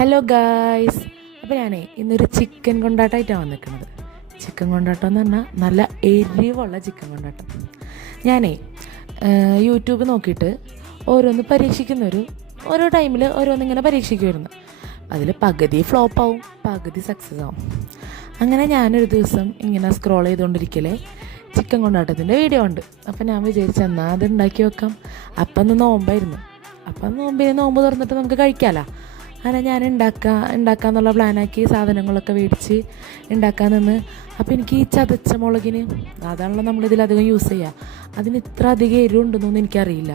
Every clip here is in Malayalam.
ഹലോ ഗായ്സ്, അപ്പോൾ ഞാനേ ഇന്നൊരു ചിക്കൻ കൊണ്ടാട്ടമായിട്ടാണ് വന്നിരിക്കുന്നത്. ചിക്കൻ കൊണ്ടാട്ടം എന്ന് പറഞ്ഞാൽ നല്ല എരിവുള്ള ചിക്കൻ കൊണ്ടാട്ടം. ഞാനേ യൂട്യൂബ് നോക്കിയിട്ട് ഓരോന്ന് ഓരോ ടൈമിൽ ഓരോന്നിങ്ങനെ പരീക്ഷിക്കുമായിരുന്നു. അതിൽ പകുതി ഫ്ലോപ്പാവും, പകുതി സക്സസ് ആവും. അങ്ങനെ ഞാനൊരു ദിവസം ഇങ്ങനെ സ്ക്രോൾ ചെയ്തുകൊണ്ടിരിക്കലേ ചിക്കൻ കൊണ്ടാട്ടത്തിൻ്റെ വീഡിയോ ഉണ്ട്. അപ്പം ഞാൻ വിചാരിച്ചു എന്നാൽ അത് ഉണ്ടാക്കി വെക്കാം. അപ്പം ഒന്ന് നോമ്പായിരുന്നു. നോമ്പ് തുറന്നിട്ട് നമുക്ക് കഴിക്കാമല്ലോ. അങ്ങനെ ഞാൻ ഉണ്ടാക്കാന്നുള്ള പ്ലാനാക്കി സാധനങ്ങളൊക്കെ മേടിച്ച് ഉണ്ടാക്കാൻ നിന്ന്. അപ്പോൾ എനിക്ക് ഈ ചതച്ച മുളകിന്, അതാണല്ലോ നമ്മളിതിലധികം യൂസ് ചെയ്യുക, അതിന് ഇത്ര അധികം എരിവുണ്ടെന്നൊന്നും എനിക്കറിയില്ല.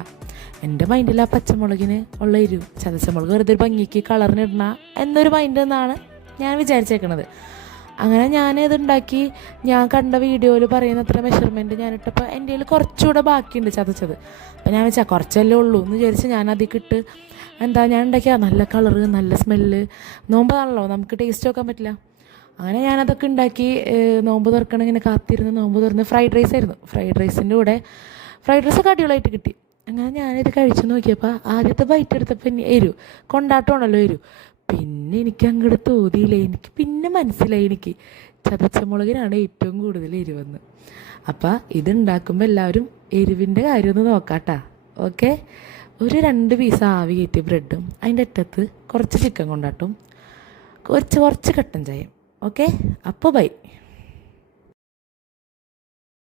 എൻ്റെ മൈൻഡിൽ ആ പച്ചമുളകിന് ഉള്ള എരിവ്, ചതച്ച മുളക് വെറുതെ ഒരു ഭംഗിക്ക് കളറിനിടണ എന്നൊരു മൈൻഡിൽ നിന്നാണ് ഞാൻ വിചാരിച്ചേക്കണത്. അങ്ങനെ ഞാനിതുണ്ടാക്കി, ഞാൻ കണ്ട വീഡിയോയിൽ പറയുന്ന അത്ര മെഷർമെൻറ്റ് ഞാനിട്ടപ്പോൾ എൻ്റെ കയ്യിൽ കുറച്ചുകൂടെ ബാക്കിയുണ്ട് ചതച്ചത്. അപ്പോൾ ഞാൻ വെച്ചാൽ കുറച്ചല്ലേ ഉള്ളൂ എന്ന് വിചാരിച്ച് ഞാൻ അതിലേക്ക് ഇട്ട് ഞാൻ ഉണ്ടാക്കിയ നല്ല കളറ്, നല്ല സ്മെല്ല്. നോമ്പാണല്ലോ, നമുക്ക് ടേസ്റ്റ് നോക്കാൻ പറ്റില്ല. അങ്ങനെ ഞാനതൊക്കെ ഉണ്ടാക്കി നോമ്പ് തുറക്കണം ഇങ്ങനെ കാത്തിരുന്ന് നോമ്പ് തുറന്ന് ഫ്രൈഡ് റൈസ് ആയിരുന്നു. ഫ്രൈഡ് റൈസൊക്കെ അടിപൊളിയായിട്ട് കിട്ടി. അങ്ങനെ ഞാനിത് കഴിച്ചു നോക്കിയപ്പോൾ ആദ്യത്തെ ബൈറ്റ് എടുത്തപ്പോൾ കൊണ്ടാട്ടമാണല്ലോ പിന്നെ എനിക്ക് അങ്ങോട്ട് തോന്നിയില്ല. എനിക്ക് പിന്നെ മനസ്സിലായി എനിക്ക് ചതച്ച മുളകിനാണ് ഏറ്റവും കൂടുതൽ എരിവെന്ന്. അപ്പം ഇതുണ്ടാക്കുമ്പോൾ എല്ലാവരും എരിവിൻ്റെ കാര്യമൊന്ന് നോക്കാട്ടാ. ഓക്കെ, ഒരു 2 പീസ് ആവി കയറ്റിയ ബ്രെഡും അതിൻ്റെ അറ്റത്ത് കുറച്ച് ചിക്കൻ കൊണ്ടാട്ടും കുറച്ച് കട്ടൻ ചായയും. ഓക്കെ, അപ്പോൾ ബൈ.